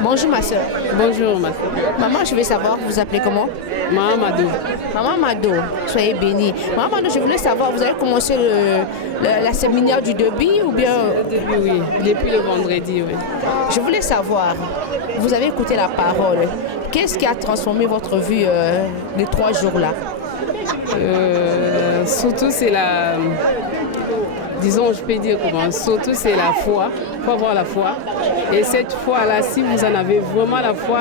Bonjour ma soeur. Bonjour ma soeur. Maman, je veux savoir, vous vous appelez comment? Maman Mado. Maman Mado, soyez bénie. Maman Mado, je voulais savoir, vous avez commencé la séminaire du début ou bien... Oui, depuis le vendredi, oui. Je voulais savoir, vous avez écouté la parole. Qu'est-ce qui a transformé votre vie les 3 jours-là? Surtout c'est la... Disons, je peux dire comment. Surtout c'est la foi. Il faut avoir la foi. Et cette foi-là, si vous en avez vraiment la foi,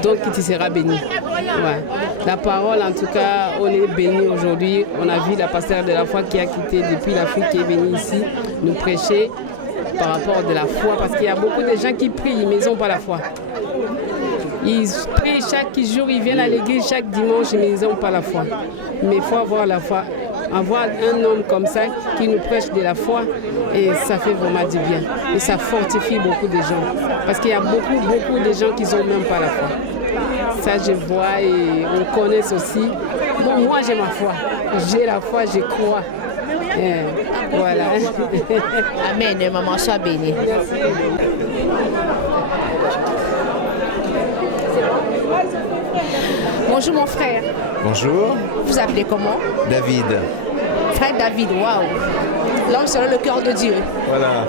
donc tu seras béni. Ouais. La parole, en tout cas, on est béni aujourd'hui. On a vu la pasteur de la foi qui a quitté depuis l'Afrique, qui est venue ici nous prêcher par rapport à de la foi. Parce qu'il y a beaucoup de gens qui prient, mais ils n'ont pas la foi. Ils prient chaque jour, ils viennent à l'église chaque dimanche, mais ils n'ont pas la foi. Mais il faut avoir la foi. Avoir un homme comme ça qui nous prêche de la foi, et ça fait vraiment du bien. Et ça fortifie beaucoup de gens. Parce qu'il y a beaucoup de gens qui n'ont même pas la foi. Ça, je vois et on connaît aussi. Bon, moi, j'ai ma foi. J'ai la foi, je crois. Voilà. Amen, maman, sois bénie. Bonjour mon frère. Bonjour. Vous appelez comment? David. Frère David, waouh. L'homme selon le cœur de Dieu. Voilà.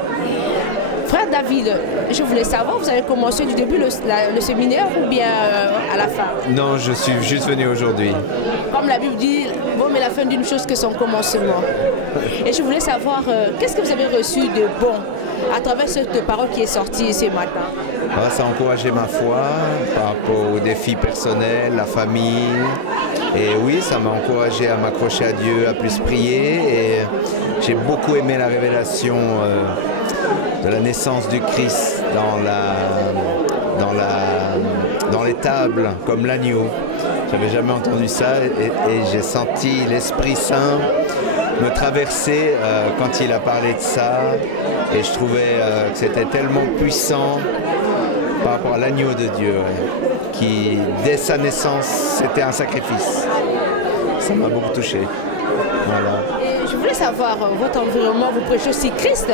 Frère David, je voulais savoir, vous avez commencé du début le séminaire ou bien à la fin? Non, je suis juste venu aujourd'hui. Comme la Bible dit, bon, mais la fin d'une chose que son commencement. Et je voulais savoir, qu'est-ce que vous avez reçu de bon à travers cette parole qui est sortie ce matin? Ça a encouragé ma foi par rapport aux défis personnels, la famille. Et oui, ça m'a encouragé à m'accrocher à Dieu, à plus prier. Et j'ai beaucoup aimé la révélation de la naissance du Christ dans les tables, comme l'agneau. J'avais jamais entendu ça et j'ai senti l'Esprit Saint me traverser quand il a parlé de ça. Et je trouvais que c'était tellement puissant par rapport à l'agneau de Dieu, qui, dès sa naissance, c'était un sacrifice. Ça m'a beaucoup touché. Voilà. Et je voulais savoir, votre environnement, vous prêchez aussi Christ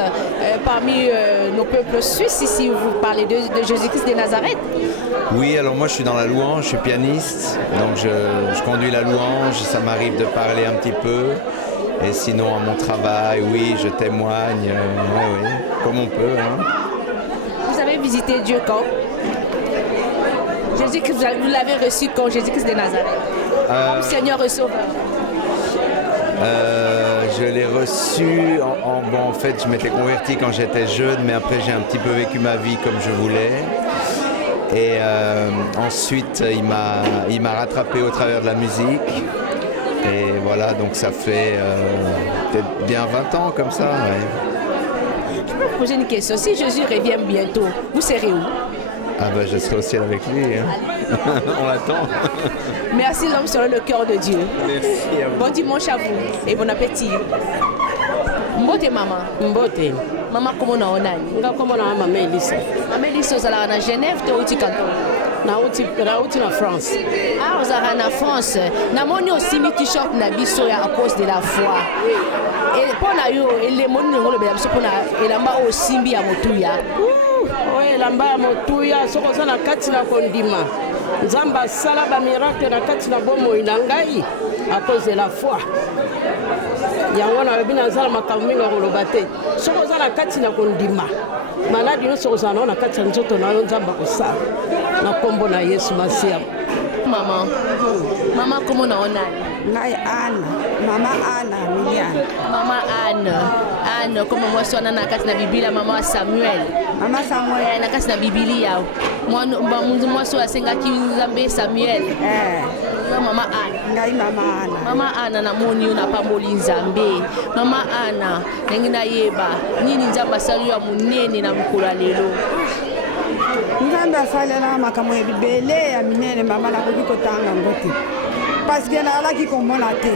parmi nos peuples suisses, ici vous parlez de Jésus-Christ de Nazareth. Oui, alors moi je suis dans la louange, je suis pianiste, donc je conduis la louange, ça m'arrive de parler un petit peu. Et sinon à mon travail, oui, je témoigne, oui, comme on peut. Hein. Vous avez visité Dieu quand? Jésus-Christ, vous l'avez reçu quand? Jésus-Christ de Nazareth, comme Seigneur et Sauveur. Je l'ai reçu, en fait je m'étais converti quand j'étais jeune, mais après j'ai un petit peu vécu ma vie comme je voulais. Et ensuite il m'a rattrapé au travers de la musique. Et voilà, donc ça fait peut-être bien 20 ans comme ça. Ouais. Je peux vous poser une question. Si Jésus revient bientôt, vous serez où? Ah ben je serai au ciel avec lui. Hein. On l'attend. Merci l'homme selon le cœur de Dieu. Merci à vous. Bon dimanche à vous et bon appétit. Mbote mama. Mbote. Mama comment on a? Nga komo na mama Elisa. Mama Elisa ozala na Genève to uti Canton. Nauti na France. Ah, ozala na France. Namoni aussi mi t-shirt na biso ya à cause de la foi. Et pour na yo ele moni ngolo bela biso pour na elamba osimbi ya motuya. Oye elamba ya motuya soko za na kati na kondima. Nzambe asala ba miracle na kati na bomoi na ngai à cause de la foi. Yango na bina nzala makambo mingi koloba te. Soko za na kati na kondima. Maladi nyonso kozala na kati ya nzoto na yo nzambe akosala. Na kombo na Yesu Masiya. Mama comment on a? Ngai Anna, mama Anna Miliana. Mama Anne comme moi so na kati na Biblia mama Samuel. Mama Samuel na kati na Biblia. Moi so asengaki Nzambe Samuel. Mama Anne. Ngai mama Anna. Mama Anna na moni na pamboli Nzambe. Mama Anna nengina yeba nini Nzambe asali ya munene na mukolo lelo. Nzambe asalela makambo ebele ya minene mama nakoki kotanga ngote. Parce que nalaki komona te.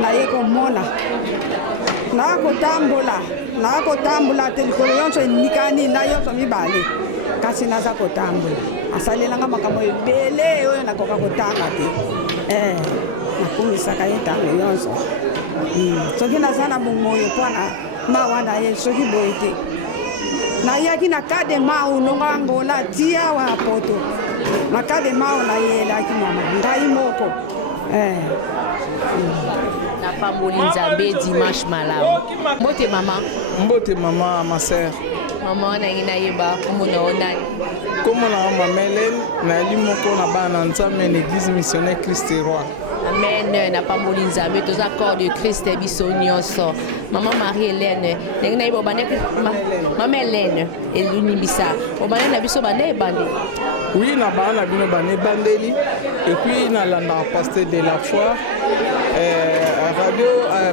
Naye komona. Nakotambola te likolo yonso enikani na yonso mibale. Kasi naza kotambola. Asalelanga makambo ebele oyo nakoka kotanga te. Nakumisaka ye ntango yonso. Soki naza na bomoyo mpona mawa na ye soki boye te. nayaki na ka de mau nonga ngola tia wa poto na ka de mau nayelaki mama ngai moko na pamboli nzambe dimanche malamu mbote mama ma sœur mama wana ngi nayeba komona onani komona mama Hélène nayali moko na bana nzambe na église missionnaire Christ Roi. Amen. Na pamboli nzambe toza corps de Christ biso nyonso. Maman Marie-Hélène ndenge nayeba obandaki mama Hélène elunimbisa obandaki na biso banda ebande. Oui, na bana bino bane bandeli et puis na landa pasteur de la foi radio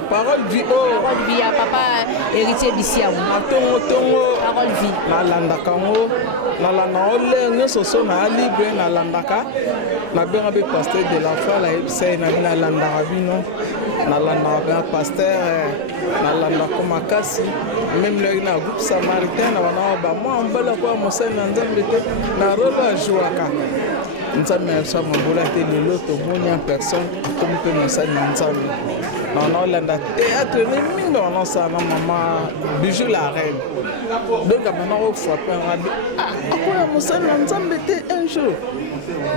parole vie Parole vie à papa héritier Bisiamu. tongo Parole vie. na landa kango na landa ole nyonso so na libre na landaka na benga be pasteur de la foi la ebisa na landa bino na landa pasteur na landa ko makasi même le na groupe samaritain na wana ba mo mbala kwa mosani na nzambe te na rolo ajuaka nzambe sa mambola te lelo to monia personne comme pe mosani na nzambe na landa théâtre ni mingi wana sa na mama bijou la reine donc maintenant on frappe un radio quoi mosani na nzambe te un jour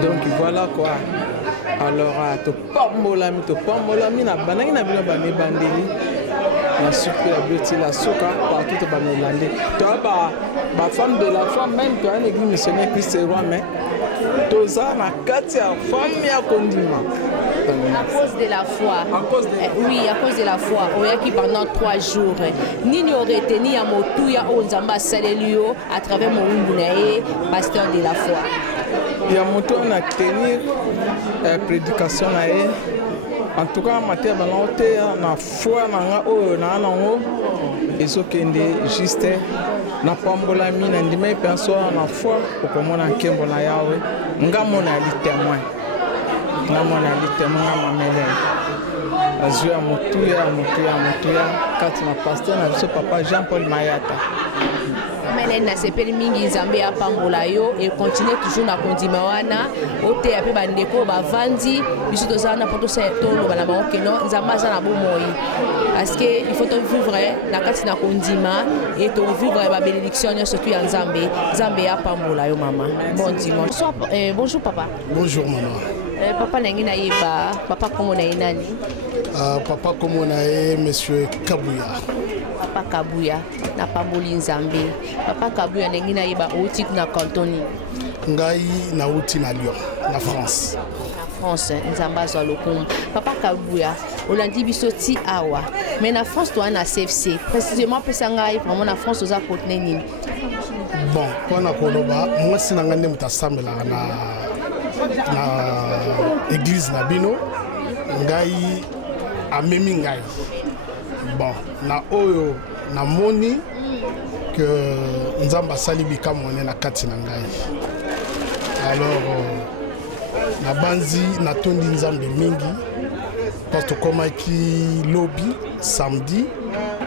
donc voilà quoi. Alors to pambolami na banangi na bino bane bandeli na supe la beauté la soka partout to bane landé to ba femme de la femme même to une église missionnaire Christ Roi mais toza na kati ya femme ya kondima À cause de la foi. Oui, à cause de la foi. Oyaki pendant 3 jours. Nini aurait tenu à motuya onzamba salelio à travers mon umbunae pasteur de la foi. Il y a moto na tenir prédication na ye. En tout cas, matin banote na foi na nga o na nango ezokende juste na pambola mi na ndima penso na foi okomona nkembo na yawe ngamona ali témoin. Ngamona ali témoin mamele. Azua motuya kati na pasteur na biso papa Jean-Paul Mayata. Hélène na sepeli mingi nzambe ya pambola yo et continue toujours na kondima wana ote ya pe bandeko bavandi biso toza na poto toloba na bango keno nzambe aza na bomoi parce que il faut to vivre na kati na kondima et to vivre ba bénédiction surtout ya nzambe ya pambola yo mama. Bon dimanche. Bonjour papa. Bonjour maman. Papa nangi na yeba papa komo na inani? Papa komo na ye monsieur Kabuya. Papa Kabuya na pamboli nzambe. Papa Kabuya ndenge na yeba outi na cantoni. Ngai na outi na Lyon, na France. Na France, nzamba za lokum. Papa Kabuya, olandi biso ti awa. Mais na France to na CFC. Précisément pesa ngai vraiment na France oza contenir nini? Bon, pona koloba, moi sinanga nde mutasambela na église na bino. Ngai amemi ngai. Bon, na oyo na moni que nzamba sali bikamo na kati na ngai. Alors na banzi na tondi nzambe mingi parce que comme qui lobby samedi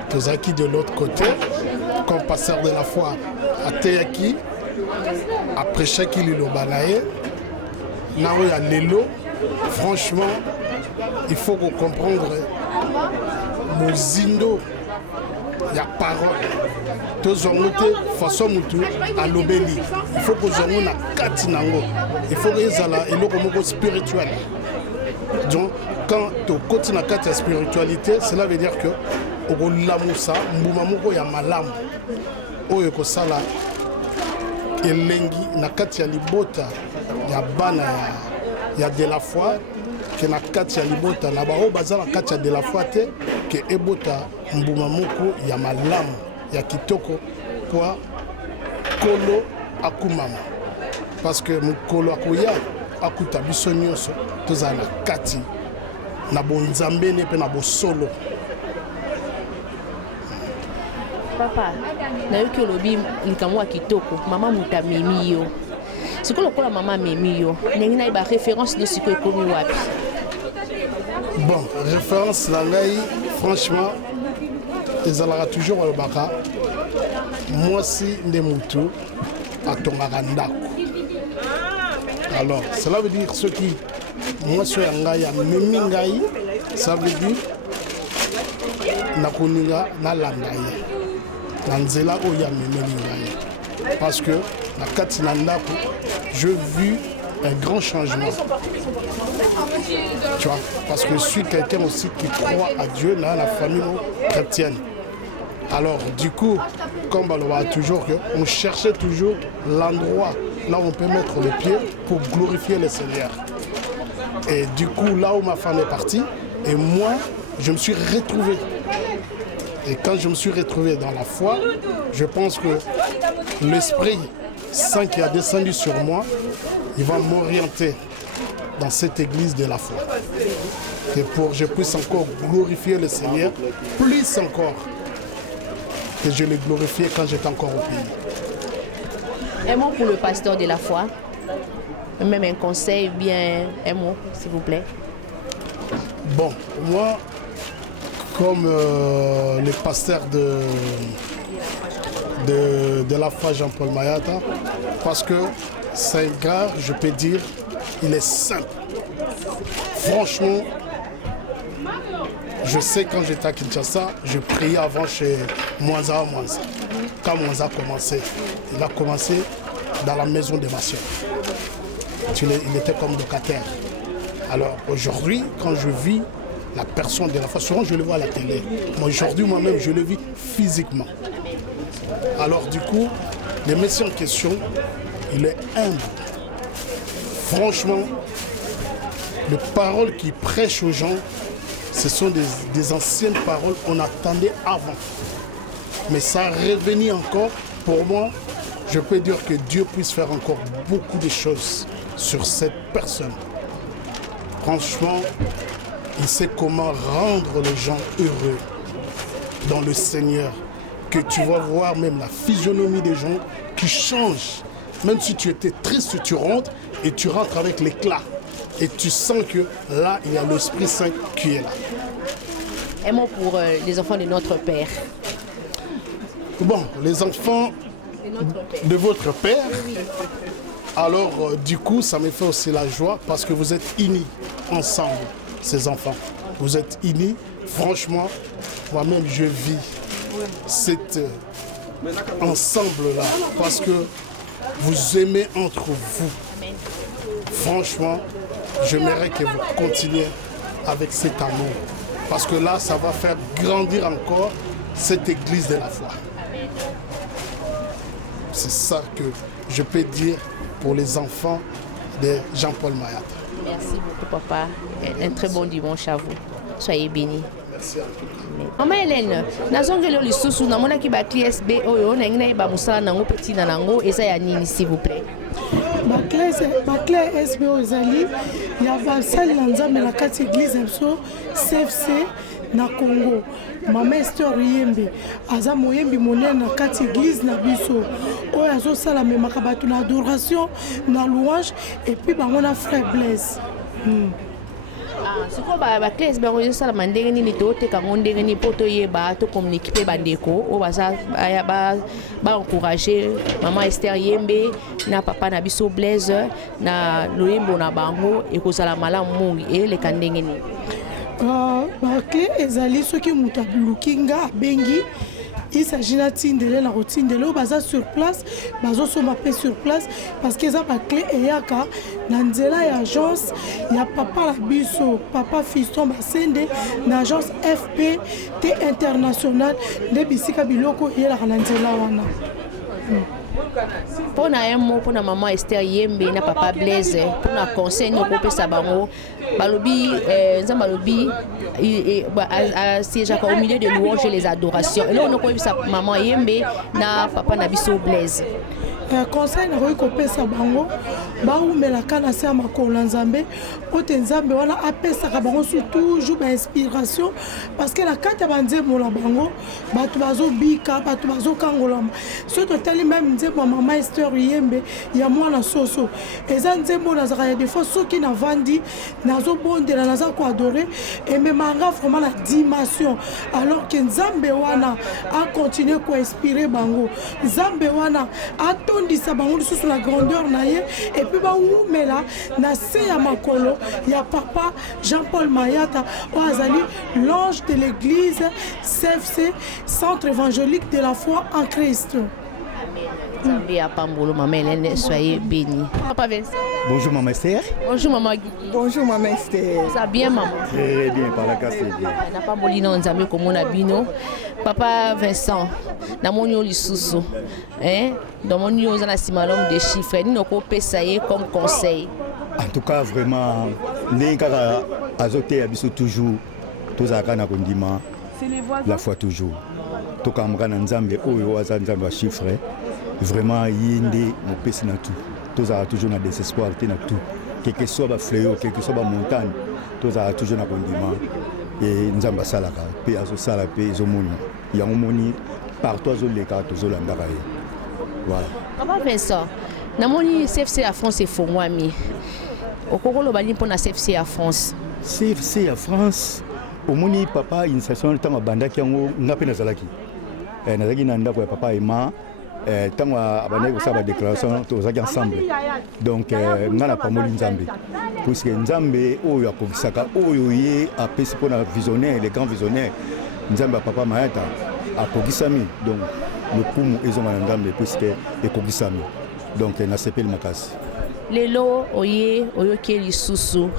tozaki de l'autre côté comme pasteur de la foi à Teyaki après chaque lilobanaye na oya lelo franchement il faut qu'on comprendre mozindo ya parole tozongo te façon mutu alobeli il faut que zongo na kati nango il faut que ezala eloko moko spirituel donc quand to koti na kati ya spiritualité cela veut dire que okolamusa mbuma moko ya malamu oyo kosala elengi na kati ya libota ya bana ya de la foi que na kati ya libota na bao baza na kati ya de la foi te que ebota mbuma moko ya malamu ya kitoko kwa kolo akumama parce que mukolo akoya akuta biso nyonso tozala na kati na bonzambe ne pe na bosolo. Papa na yoki olobi likamwa kitoko mama mutamemi yo siko lokola mama memi yo ndenge na ba référence de siko ekomi wapi? Bon, référence na ngai franchement ezalaka toujours olobaka mwasi nde mutu atongaka ndako. Alors cela veut dire ceux qui mwasi ya ngai amemi ngai ça veut dire nakoninga nalanda ye na nzela oyo amemeli ngai. Parce que na kati na ndako, j'ai vu un grand changement. Tu vois, parce que je suis quelqu'un aussi qui croit à Dieu dans la famille chrétienne. Alors du coup, comme on va toujours, on cherchait toujours l'endroit là où on peut mettre le pied pour glorifier le Seigneur. Et du coup, là où ma femme est partie, et moi, je me suis retrouvé. Et quand je me suis retrouvé dans la foi, je pense que l'Esprit Saint qui a descendu sur moi, il va m'orienter dans cette église de la foi. Et pour que je puisse encore glorifier le Seigneur, plus encore que je l'ai glorifié quand j'étais encore au pays. Un mot pour le pasteur de la foi. Même un conseil, bien un mot, s'il vous plaît. Bon, moi, comme le pasteur de la foi Jean-Paul Mayata, parce que c'est un gars, je peux dire, il est simple. Franchement, je sais quand j'étais à Kinshasa, je priais avant chez Mwanza. Quand Mwanza a commencé, il a commencé dans la maison de ma soeur. Il était comme locataire. Alors aujourd'hui, quand je vis la personne de la foi, souvent je le vois à la télé. Mais aujourd'hui, moi-même, je le vis physiquement. Alors du coup, le monsieur en question, il est humble. Franchement, les paroles qu'il prêche aux gens, ce sont des anciennes paroles qu'on attendait avant. Mais ça revenait encore. Pour moi, je peux dire que Dieu puisse faire encore beaucoup de choses sur cette personne. Franchement, il sait comment rendre les gens heureux dans le Seigneur. Que tu vas voir même la physionomie des gens qui change. Même si tu étais triste, tu rentres et tu rentres avec l'éclat. Et tu sens que là, il y a l'Esprit Saint qui est là. Un mot pour les enfants de notre Père. Bon, les enfants de votre Père, alors du coup, ça me fait aussi la joie parce que vous êtes unis ensemble, ces enfants. Vous êtes unis. Franchement, moi-même, je vis cet ensemble-là parce que vous aimez entre vous. Franchement, j'aimerais que vous continuiez avec cet amour. Parce que là, ça va faire grandir encore cette église de la foi. C'est ça que je peux dire pour les enfants de Jean-Paul Mayata. Merci beaucoup, papa. Un très bon dimanche à vous. Soyez bénis. Merci à vous. Maman Hélène, nazongelo lisusu namona ki ba CLSB oyo na ngina ba musala nango petit na nango eza ya nini s'il vous plaît. Bakle SBO ezali ya basali na nzambe na kati église biso CFC na Congo. Mama Esther Yembe aza moyembi monene na kati église na biso oyo azosala memaka bato na adoration na louange et puis bango na frère Blaise. Siko ba CLSB bango ezosala mandenge nini toteka ngo ndenge nini po toyeba tokommunike mpe bandeko oyo baza ba encourager Mama Esther Yembe na papa na biso Blaise na loyembo na bango ekozala malamu mungi eleka ndenge nini. Bakle ezali soki moto abluki nga abengi il s'agit de tindele la routine de l'eau baza sur place bazo soma pe sur place parce que ça bakle eyaka na nzela ya agence ya papa la biso papa Fiston Basende na agence FPT international de bisika biloko yela na nzela wana. Pour un mot pour maman Esther Yembe na papa Blaise pour un conseil nous pour pesa bango balobi nzambalobi siège au milieu de louanges et les adorations et là on a sa maman Yembe na papa na biso Blaise. Conseil na koyi kopesa bango baumelaka na se ya makolo na nzambe po te nzambe wana apesaka bango toujours bainspiration parce que na kati ya banzembo na bango bato bazobika bato bazokangolama so totali même nzembo ya mama Esther Yembe ya mwana soso eza nzembo nazaka ya des fois soki navandi nazobondela naza koadore ememanga vraiment na dimension alors que nzambe wana akontinue koinspire bango nzambe wana atondisa bango lisusu na grandeur na ye et mpe bawumela na se ya makolo ya papa Jean-Paul Mayata oyo azali l'ange de l'église CFC, Centre évangélique de la foi en Christ. Zambé à Pambolo, maman Hélène, soyez bénie. Papa Vincent. Bonjour maman Esther. Bonjour maman Guigui. Bonjour maman Esther. Ça va bien maman? Très bien, par la grâce de Dieu. Na Pamboli non Zambé comme on a bino. Papa Vincent, na mon yo lisusu. Dans mon yo na simalom des chiffres, ni noko pesaye comme conseil. En tout cas, vraiment, n'engara azote abiso toujours, tous à kana kondima, la foi toujours. Tout comme kana nzambe oyo aza nzambe wa chiffre. Vraiment yinde mon pesi na tout. Tous à toujours na désespoir te na tout. Quel que soit ba fléau, quel que soit ba montagne, tous à toujours na kondima. Et nzamba salaka, pe azo sala pe ezomoni. Ya omoni partout azo leka to zolanda kaye. Voilà. Papa Vincent, na moni CFC à France et Fongwami. Okokolo bali mpona CFC à France. CFC à France. Omoni papa initiation tanga bandaki yango ngape nazalaki. Nazalaki na ndako ya papa Emma. Tant abandaki kosala déclaration tozalaki ensemble. Donc ngana pamoli nzambe. Puisque nzambe oyo akokisaka oyo ye apesi mpona visionnaire, les grands visionnaires. Nzambe ya papa Mayata akokisami. Donc le kumu ezonga na nzambe puisque ekokisami. Donc nasepeli makasi. Lelo oye oyoki lisusu.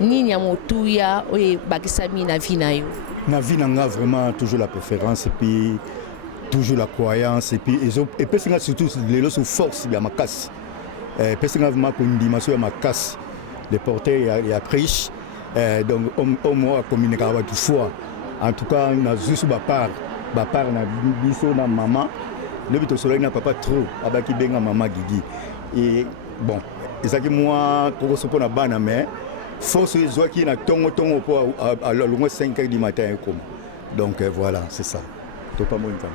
Nini ya motuya oye bakisami na vie na yo? Na vie nanga vraiment toujours la préférence et puis toujours la croyance et puis surtout les sous force ya makasi. Personne vraiment une dimension ya makasi. Les porteurs ya riche donc au moins communiquer avec foi. En tout cas na juste ba part na biso na maman. Le but soleil na papa trop abaki benga maman Guigui. Et bon, ezaki moi koko sopo na bana mais force ezwaki na tongo po à l'au 5 h du matin comme. Donc voilà, c'est ça. To pas mon temps.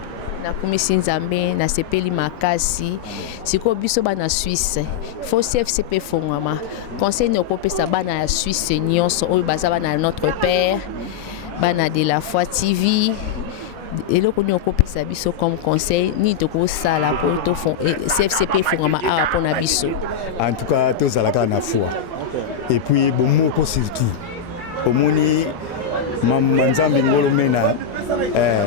Na kumisi nzambe na sepeli makasi siko biso bana Suisse faut CFCP fongama conseil ne kopesa bana ya Suisse nyonso oyo baza bana notre père bana de la foi TV eloko ni okopesa biso comme conseil ni toko sala po to fond CFCP fongama a pona biso. En tout cas tous à la na foi et puis bon moko surtout omoni manzambe ngolo mena.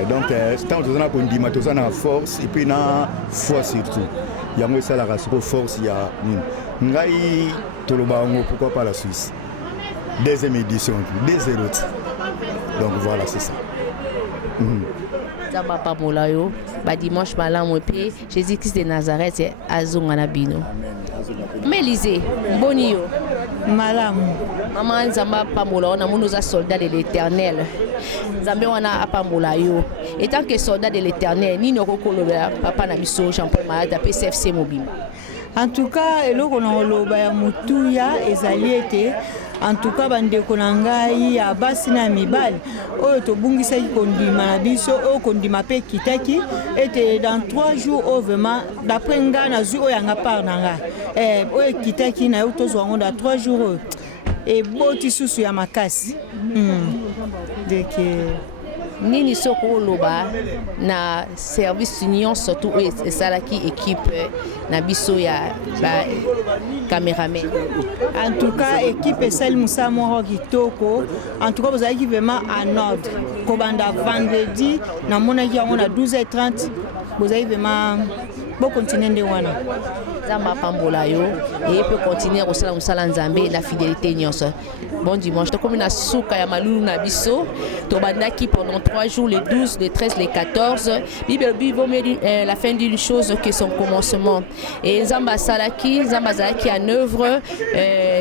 Donc, tant que nous avons une force et puis na foi surtout. Il y a ça la race force il y a ngai tolobango pourquoi pas la Suisse. Deuxième édition, des érotes. Donc voilà, c'est ça. Zamba pa molayo, ba dimanche malamu pe Jésus-Christ de Nazareth azonga na bino. Mélisée, bonio. Malamu. Maman Zamba pa molayo na muno za soldat de l'Éternel. Zambé wana apambola yo. Et tant que soldat de l'Éternel, ni no kokoloba papa na biso Jean-Paul Mayata PCFC mobile. En tout cas, eloko na oloba ya mutuya ezali ete en tout cas bandeko na ngai ya basi na mibali oyo tobungisaki kondima na biso oyo kondima pe kitaki ete dans 3 jours au vraiment d'après nga na zui oyo anga part na nga oyo kitaki na yo tozwa ngo dans 3 jours et boti susu ya makasi deke nini soko oloba na service union surtout esalaki équipe na biso ya ba cameraman. En tout cas équipe esali musa moko kitoko en tout cas vous avez vraiment en ordre kobanda vendredi na monaki yango na 12h30 vous avez vraiment bon continuer nde wana Zamba pambola yo et peut continuer kosala musala nzambe na fidélité nyonso. Bon dimanche to comme na suka ya malulu na biso to bandaki pendant 3 jours les 12 les 13 les 14 Bible vaut mieux la fin d'une chose que son commencement et Zamba salaki Zamba zalaki en œuvre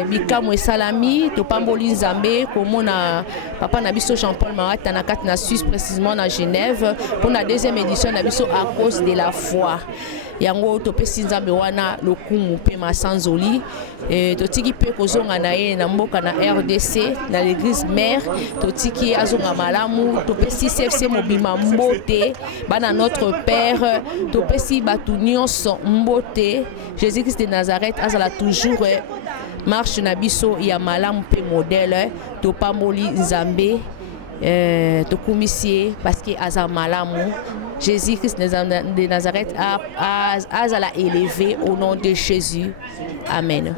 bikamu salami to pamboli nzambe komona papa na biso Jean-Paul Mayata na kat na Suisse précisément na Genève pour la deuxième édition na biso à cause de la foi. Yango topesi nzambe wana lokumu pe masanzoli totiki pe kozonga na ye na mboka na RDC na l'église mère totiki azonga malamu topesi CFC mobima mbote bana notre père topesi batu nyonso mbote Jésus-Christ de Nazareth azala toujours marche na biso ya malamu pe modèle topamboli nzambe tokumisie parce que aza malamu Jésus-Christ de Nazareth a élevé au nom de Jésus. Amen.